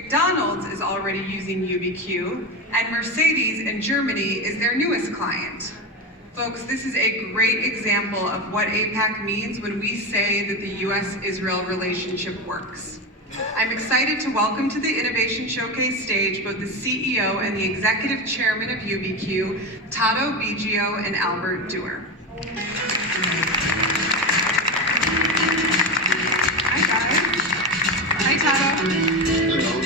McDonald's is already using UBQ, and Mercedes in Germany is their newest client. Folks, this is a great example of what AIPAC means when we say that the US-Israel relationship works. I'm excited to welcome to the Innovation Showcase stage both the CEO and the Executive Chairman of UBQ, Tato Biggio and Albert Dewar. Hi guys. Hi Tato. Hello.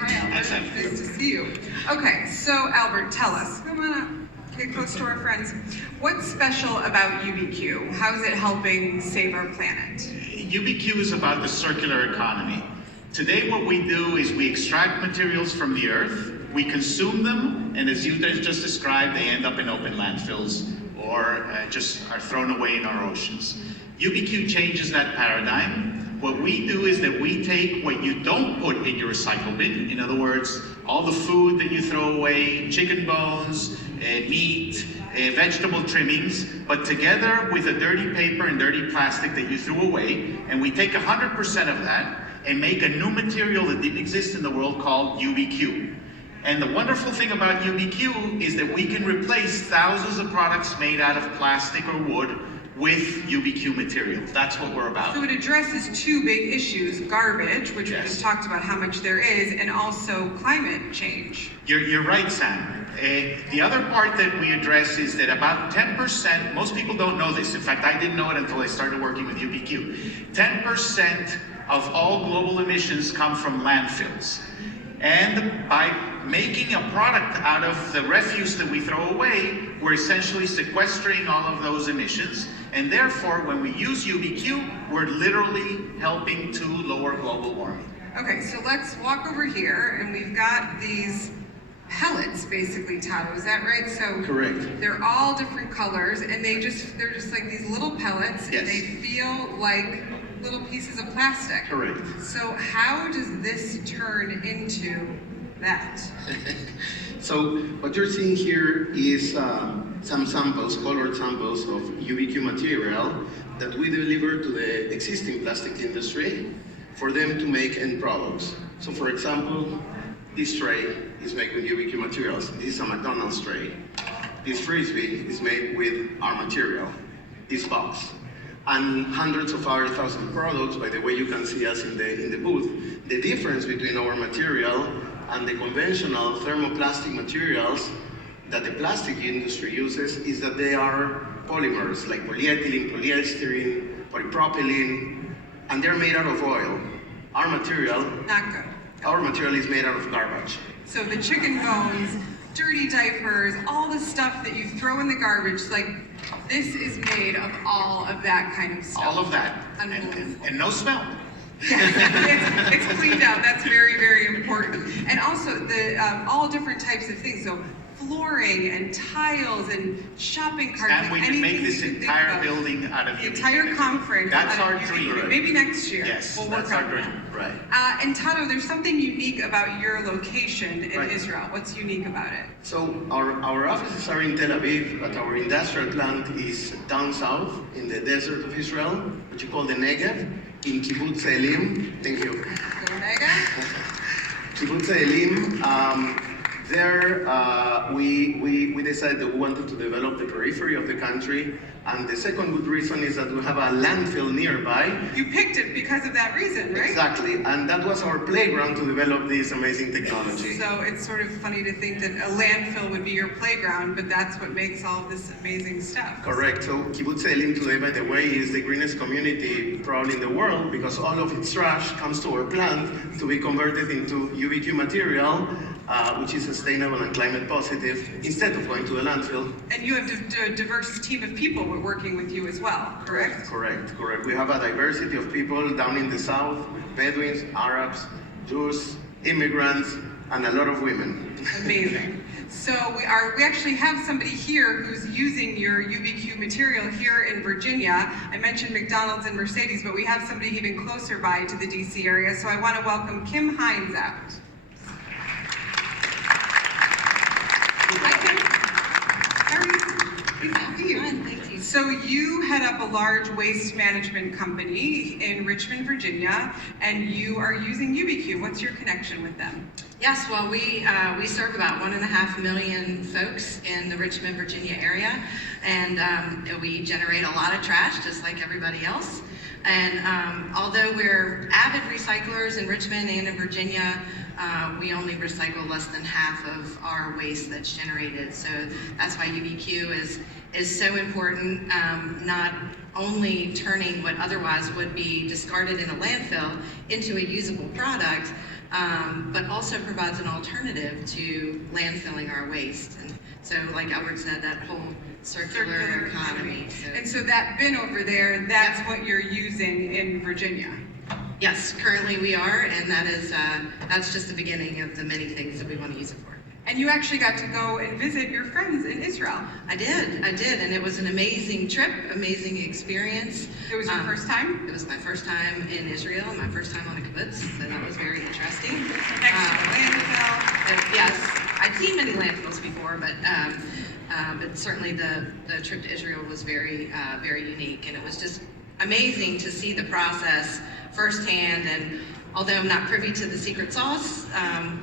Hi Albert. Nice to see you. Okay, so Albert, tell us. Come on up. Get close to our friends. What's special about UBQ? How is it helping save our planet? UBQ is about the circular economy. Today what we do is we extract materials from the earth, we consume them, and as you just described, they end up in open landfills or just are thrown away in our oceans. UBQ changes that paradigm. What we do is that we take what you don't put in your recycle bin, in other words, all the food that you throw away, chicken bones, meat, vegetable trimmings, but together with the dirty paper and dirty plastic that you threw away, and we take 100% of that and make a new material that didn't exist in the world called UBQ. And the wonderful thing about UBQ is that we can replace thousands of products made out of plastic or wood with UBQ materials. That's what we're about. So it addresses two big issues, garbage, which Yes. we just talked about how much there is, and also climate change. You're right, Sam. The other part that we address is that about 10%, most people don't know this, in fact I didn't know it until I started working with UBQ, 10% of all global emissions come from landfills. And by making a product out of the refuse that we throw away, we're essentially sequestering all of those emissions. And therefore, when we use UBQ, we're literally helping to lower global warming. Okay, so let's walk over here, and we've got these pellets, basically, Tato, is that right? So Correct. they're all different colors, and they're just like these little pellets, Yes. and they feel like little pieces of plastic. Correct. So how does this turn into that? So what you're seeing here is some samples, colored samples of UBQ material that we deliver to the existing plastic industry for them to make end products. So for example, this tray is made with UBQ materials. This is a McDonald's tray. This frisbee is made with our material, this box. And hundreds of other thousand products, by the way you can see us in the booth. The difference between our material and the conventional thermoplastic materials that the plastic industry uses is that they are polymers like polyethylene, polyester, polypropylene, and they're made out of oil. Our material is made out of garbage. So the chicken bones, dirty diapers, all the stuff that you throw in the garbage, like this is made of all of that kind of stuff. All of that, Unbelievable. and no smell. Yeah, it's cleaned out. That's very, very important. And also the all different types of things. So flooring and tiles and shopping carts. And we can make this entire building out of UBQ. The entire conference. That's out our of UBQ. dream. Maybe next year. Yes, we'll that's work our on dream. that. Right. And Tato, there's something unique about your location in Right. Israel. What's unique about it? So our offices are in Tel Aviv, but our industrial plant is down south in the desert of Israel, which you call the Negev, in Kibbutz Elim. Thank you. Go Mega. Kibbutz Elim. There, we decided that we wanted to develop the periphery of the country, and the second good reason is that we have a landfill nearby. You picked it because of that reason, right? Exactly, and that was our playground to develop this amazing technology. So it's sort of funny to think that a landfill would be your playground, but that's what makes all of this amazing stuff. Correct. So Kibbutz Elim today, by the way, is the greenest community probably in the world because all of its trash comes to our plant to be converted into UBQ material, which is sustainable and climate positive, instead of going to the landfill. And you have a diverse team of people working with you as well, correct? Correct. We have a diversity of people down in the south, Bedouins, Arabs, Jews, immigrants, and a lot of women. Amazing. So we actually have somebody here who's using your UBQ material here in Virginia. I mentioned McDonald's and Mercedes, but we have somebody even closer by to the DC area. So I want to welcome Kim Hines out. Hi, Kim. How are you? Good to see you. Fine, thank you. So you head up a large waste management company in Richmond, Virginia, and you are using UBQ. What's your connection with them? Yes, well, we serve about 1.5 million folks in the Richmond, Virginia area, and we generate a lot of trash, just like everybody else. And although we're avid recyclers in Richmond and in Virginia, we only recycle less than half of our waste that's generated. So that's why UBQ is so important, not only turning what otherwise would be discarded in a landfill into a usable product, but also provides an alternative to landfilling our waste. And so, like Albert said, that whole circular economy. And so that bin over there, that's what you're using in Virginia. Yes, currently we are, and that's just the beginning of the many things that we want to use it for. And you actually got to go and visit your friends in Israel. I did, and it was an amazing trip, amazing experience. It was your first time? It was my first time in Israel, my first time on a kibbutz, so that was very interesting. Next to the landfill. Yes, I'd seen many landfills before, but certainly the trip to Israel was very unique, and it was just amazing to see the process firsthand. And although I'm not privy to the secret sauce,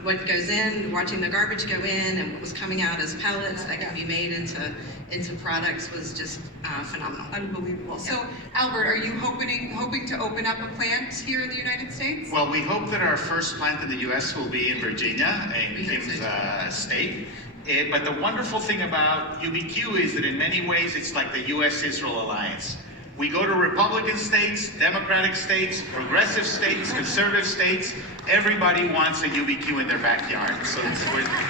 what goes in, watching the garbage go in, and what was coming out as pellets that can be made into products was just phenomenal. Unbelievable. So, Albert, are you hoping to open up a plant here in the United States? Well, we hope that our first plant in the U.S. will be in Virginia, in Kim's state. But the wonderful thing about UBQ is that in many ways it's like the U.S.-Israel alliance. We go to Republican states, Democratic states, progressive states, conservative states. Everybody wants a UBQ in their backyard. So it's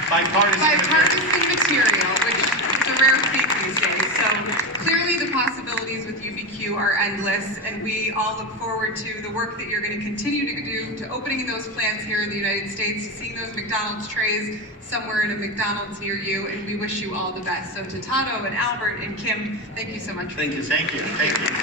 bipartisan. Bipartisan material, which is a rare feat these days. So clearly the possibilities with UBQ are endless, and we all look forward to the work that you're going to continue to do to opening those plants here in the United States, seeing those McDonald's trays somewhere in a McDonald's near you, and we wish you all the best. So to Tato and Albert and Kim, thank you so much. Thank you. Thank you. Thank you.